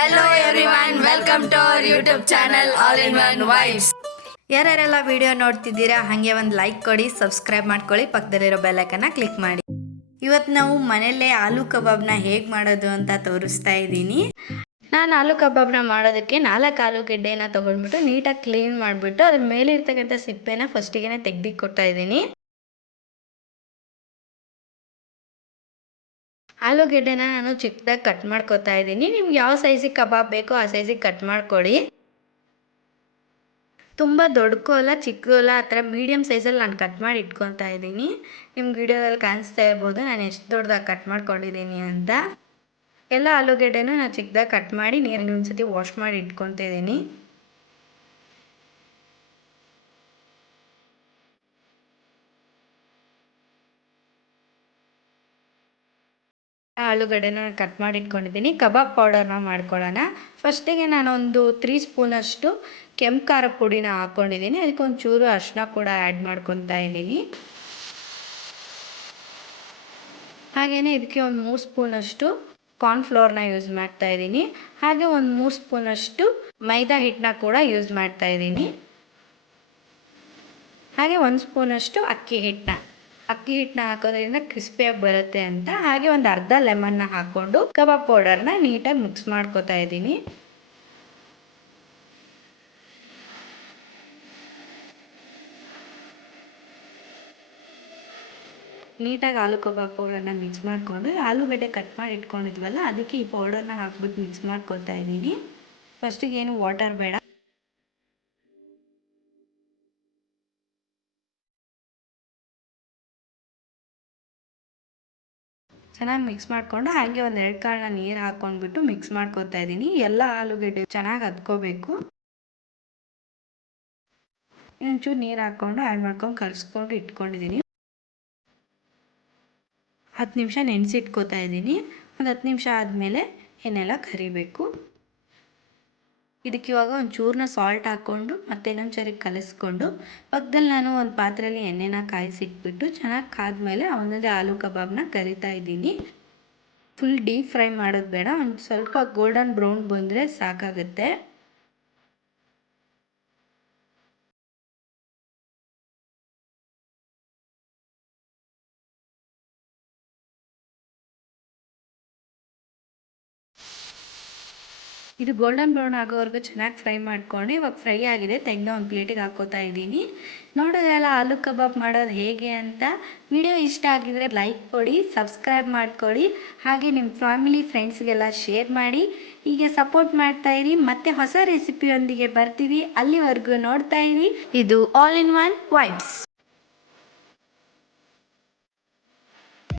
Hello everyone welcome to YouTube channel all in one wives ಯಾರ್ಯಾರೆಲ್ಲ video ನೋಡ್ತಿದ್ದೀರಾ, ಹಾಗೆ ಒಂದು like ಕೊಡಿ ಸಬ್ಸ್ಕ್ರೈಬ್ ಮಾಡ್ಕೊಳ್ಳಿ, ಪಕ್ಕದಲ್ಲಿರೋ ಬೆಲ್ಲೈಕನ್ನ ಕ್ಲಿಕ್ ಮಾಡಿ. ಇವತ್ತು ನಾವು ಮನೆಯಲ್ಲೇ ಆಲೂ ಕಬಾಬ್ನ ಹೇಗೆ ಮಾಡೋದು ಅಂತ ತೋರಿಸ್ತಾ ಇದ್ದೀನಿ. ನಾನು ಆಲೂ ಕಬಾಬ್ನ ಮಾಡೋದಕ್ಕೆ ನಾಲ್ಕು ಆಲೂಗೆಡ್ಡೆನ ತೊಗೊಂಡ್ಬಿಟ್ಟು ನೀಟಾಗಿ ಕ್ಲೀನ್ ಮಾಡಿಬಿಟ್ಟು ಅದ್ರ ಮೇಲೆ ಇರ್ತಕ್ಕಂಥ ಸಿಪ್ಪೆನ ಫಸ್ಟಿಗೆ ತೆಗ್ದಿಕ್ಕೆ ಕೊಡ್ತಾ ಇದ್ದೀನಿ. ಆಲೂಗೆಡ್ಡೆನ ನಾನು ಚಿಕ್ಕದಾಗಿ ಕಟ್ ಮಾಡ್ಕೊತಾ ಇದ್ದೀನಿ. ನಿಮ್ಗೆ ಯಾವ ಸೈಜಿಗೆ ಕಬಾಬ್ ಬೇಕೋ ಆ ಸೈಜಿಗೆ ಕಟ್ ಮಾಡ್ಕೊಳ್ಳಿ. ತುಂಬ ಚಿಕ್ಕದು ಅಲ್ಲ ಆ ಥರ ಮೀಡಿಯಮ್ ಸೈಜಲ್ಲಿ ನಾನು ಕಟ್ ಮಾಡಿ ಇಟ್ಕೊತಾ ಇದ್ದೀನಿ. ನಿಮ್ಗೆ ವಿಡಿಯೋದಲ್ಲಿ ಕಾಣಿಸ್ತಾ ಇರ್ಬೋದು, ನಾನು ಎಷ್ಟು ದೊಡ್ಡದಾಗಿ ಕಟ್ ಮಾಡ್ಕೊಂಡಿದ್ದೀನಿ ಅಂತ. ಎಲ್ಲ ಆಲೂಗೆಡ್ಡೆನೂ ನಾನು ಚಿಕ್ಕದಾಗಿ ಕಟ್ ಮಾಡಿ ನೀರಿಗೆ ಒಂದು ಸತಿ ವಾಶ್ ಮಾಡಿ ಇಟ್ಕೊತಾ ಆಲೂಗಡ್ಡೆನ ಕಟ್ ಮಾಡಿ ಇಟ್ಕೊಂಡಿದ್ದೀನಿ ಕಬಾಬ್ ಪೌಡರ್ನ ಮಾಡ್ಕೊಳ್ಳೋಣ. ಫಸ್ಟಿಗೆ ನಾನೊಂದು ತ್ರೀ ಸ್ಪೂನಷ್ಟು ಕೆಂಪು ಖಾರ ಪುಡಿನ ಹಾಕ್ಕೊಂಡಿದ್ದೀನಿ. ಅದಕ್ಕೆ ಒಂದು ಚೂರು ಅರಿಶಿನ ಕೂಡ ಆ್ಯಡ್ ಮಾಡ್ಕೊತಾ ಇದ್ದೀನಿ. ಹಾಗೆಯೇ ಇದಕ್ಕೆ ಒಂದು ಮೂರು ಸ್ಪೂನಷ್ಟು ಕಾರ್ನ್ಫ್ಲೋರ್ನ ಯೂಸ್ ಮಾಡ್ತಾ ಇದ್ದೀನಿ. ಹಾಗೆ ಒಂದು ಮೂರು ಸ್ಪೂನಷ್ಟು ಮೈದಾ ಹಿಟ್ಟನ್ನ ಕೂಡ ಯೂಸ್ ಮಾಡ್ತಾ ಇದ್ದೀನಿ. ಹಾಗೆ ಒಂದು ಸ್ಪೂನಷ್ಟು ಅಕ್ಕಿ ಹಿಟ್ಟನ್ನ. ಅಕ್ಕಿ ಹಿಟ್ಟನ್ನ ಹಾಕೋದ್ರಿಂದ ಕ್ರಿಸ್ಪಿಯಾಗಿ ಬರುತ್ತೆ ಅಂತ. ಹಾಗೆ ಒಂದು ಅರ್ಧ ಲೆಮನ್ನ ಹಾಕ್ಕೊಂಡು ಕಬಾಬ್ ಪೌಡರ್ನ ನೀಟಾಗಿ ಮಿಕ್ಸ್ ಮಾಡ್ಕೋತಾ ಇದ್ದೀನಿ. ನೀಟಾಗಿ ಆಲೂ ಕಬಾಬ್ ಪೌಡರ್ನ ಮಿಕ್ಸ್ ಮಾಡಿಕೊಂಡು ಆಲೂಗಡ್ಡೆ ಕಟ್ ಮಾಡಿ ಇಟ್ಕೊಂಡಿದ್ವಲ್ಲ, ಅದಕ್ಕೆ ಈ ಪೌಡರ್ನ ಹಾಕ್ಬಿಟ್ಟು ಮಿಕ್ಸ್ ಮಾಡ್ಕೊತಾ ಇದ್ದೀನಿ. ಫಸ್ಟಿಗೆ ಏನು ವಾಟರ್ ಬೇಡ. ಚೆನ್ನಾಗಿ ಮಿಕ್ಸ್ ಮಾಡಿಕೊಂಡು ಹಾಗೆ ಒಂದು ಎರಡು ಕಾಳನ್ನ ನೀರು ಹಾಕ್ಕೊಂಡ್ಬಿಟ್ಟು ಮಿಕ್ಸ್ ಮಾಡ್ಕೊತಾ ಇದ್ದೀನಿ. ಎಲ್ಲ ಆಲೂಗಡ್ಡೆ ಚೆನ್ನಾಗಿ ಹದ್ಕೋಬೇಕು ಒಂಚೂರು ನೀರು ಹಾಕ್ಕೊಂಡು ಆ್ಯಡ್ ಮಾಡ್ಕೊಂಡು ಕಲಿಸ್ಕೊಂಡು ಇಟ್ಕೊಂಡಿದ್ದೀನಿ. ಹತ್ತು ನಿಮಿಷ ನೆನೆಸಿಟ್ಕೋತಾ ಇದ್ದೀನಿ. ಒಂದು ಹತ್ತು ನಿಮಿಷ ಆದಮೇಲೆ ಏನೆಲ್ಲ ಕರಿಬೇಕು. ಇದಕ್ಕೆ ಇವಾಗ ಒಂದು ಚೂರನ್ನ ಸಾಲ್ಟ್ ಹಾಕ್ಕೊಂಡು ಮತ್ತೆ ಇನ್ನೊಂದು ಸರಿ ಕಲಸ್ಕೊಂಡು ಪಕ್ಕದಲ್ಲಿ ನಾನು ಒಂದು ಪಾತ್ರೆಯಲ್ಲಿ ಎಣ್ಣೆನ ಕಾಯಿಸಿಟ್ಬಿಟ್ಟು ಚೆನ್ನಾಗಿ ಕಾದ್ಮೇಲೆ ಒಂದೊಂದೇ ಆಲೂ ಕಬಾಬ್ನ ಕರಿತಾ ಇದ್ದೀನಿ. ಫುಲ್ ಡೀಪ್ ಫ್ರೈ ಮಾಡೋದು ಬೇಡ, ಒಂದು ಸ್ವಲ್ಪ ಗೋಲ್ಡನ್ ಬ್ರೌನ್ ಬಂದರೆ ಸಾಕಾಗುತ್ತೆ. ಇದು ಗೋಲ್ಡನ್ ಬ್ರೌನ್ ಆಗೋವರೆಗೂ ಚೆನ್ನಾಗಿ ಫ್ರೈ ಮಾಡ್ಕೊಂಡು ಇವಾಗ ಫ್ರೈ ಆಗಿದೆ. ತೆಗೆದು ಒಂದು ಪ್ಲೇಟಿಗೆ ಹಾಕೋತಾ ಇದ್ದೀನಿ. ನೋಡೋದ್ರಲ್ಲ ಆಲೂ ಕಬಾಬ್ ಮಾಡೋದು ಹೇಗೆ ಅಂತ ವಿಡಿಯೋ ಇಷ್ಟ ಆಗಿದರೆ ಲೈಕ್ ಕೊಡಿ ಸಬ್ಸ್ಕ್ರೈಬ್ ಮಾಡ್ಕೊಳ್ಳಿ. ಹಾಗೆ ನಿಮ್ಮ ಫ್ಯಾಮಿಲಿ ಫ್ರೆಂಡ್ಸ್ಗೆಲ್ಲ ಶೇರ್ ಮಾಡಿ. ಹೀಗೆ ಸಪೋರ್ಟ್ ಮಾಡ್ತಾ ಇರಿ. ಮತ್ತೆ ಹೊಸ ರೆಸಿಪಿಯೊಂದಿಗೆ ಬರ್ತೀವಿ. ಅಲ್ಲಿವರೆಗೂ ನೋಡ್ತಾ ಇರಿ. ಇದು ಆಲ್ ಇನ್ ಒನ್ ವೈಬ್ಸ್